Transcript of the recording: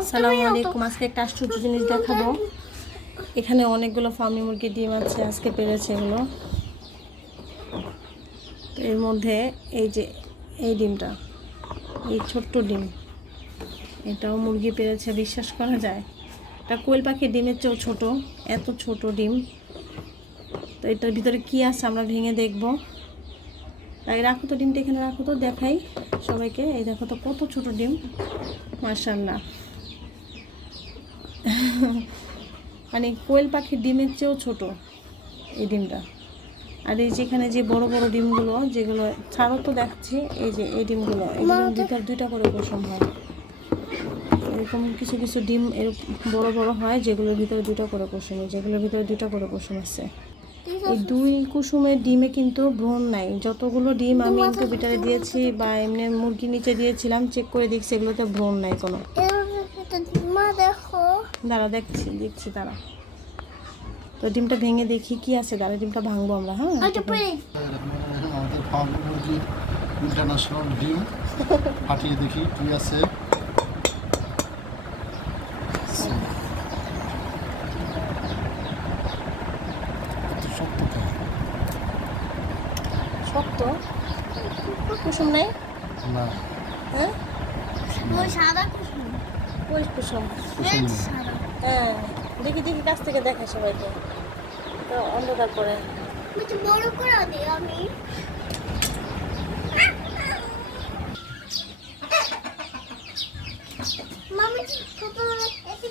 আসসালামু আলাইকুম। আজকে একটা আশ্চর্য জিনিস দেখাবো। এখানে অনেকগুলো ফার্মি মুরগির ডিম আছে, আজকে পেরেছে এগুলো। তো এর মধ্যে এই যে এই ডিমটা, এই ছোট্ট ডিম, এটাও মুরগি পেরেছে। বিশ্বাস করা যায়? এটা কোয়েল পাখির ডিমের চেয়েও ছোট, এত ছোট ডিম। তো এটার ভিতরে কি আছে আমরা ভেঙে দেখব। তাই রাখো তো ডিমটা, এখানে রাখো তো, দেখাই সবাইকে। এই দেখো তো কত ছোট ডিম, মাশাআল্লাহ। মানে কোয়েল পাখির ডিমের চেয়েও ছোট এই ডিমটা। আর এই যেখানে যে বড় বড় ডিমগুলো, যেগুলো ছাড়ো তো দেখাচ্ছি, এই যে এই ডিমগুলো, এগুলোর ভিতর দুইটা করে কুসুম হয়। এরকম কিছু কিছু ডিম এরকম বড় বড় হয়, যেগুলোর ভিতরে দুটো করে কুসুম, যেগুলোর ভিতরে দুটো করে কুসুম আছে। এই দুই কুসুমের ডিমে কিন্তু ভ্রূণ নাই। যতগুলো ডিম আমি ইনকিউবেটরে দিয়েছি বা এমনি মুরগির নিচে দিয়েছিলাম, চেক করে দেখছি এগুলোতে ভ্রূণ নাই কোনো। দাঁড়া দেখছি দাঁড়া। তো ডিমটা ভেঙে দেখি কি আছে। দাঁড়া, ডিমটা ভাঙবো আমরা। হ্যাঁ, আমাদের ফার্ম মুরগি ইন্টারন্যাশনাল ডিম ফাটিয়ে দেখি কি আছে। শক্ত কুসুম নাই না, হ্যাঁ, কুসুম কুসুম। হ্যাঁ, দেখি কাছ থেকে দেখে সবাইকে, তো অন্ধকার করে। বড় করে দিই আমি। মামি ছোট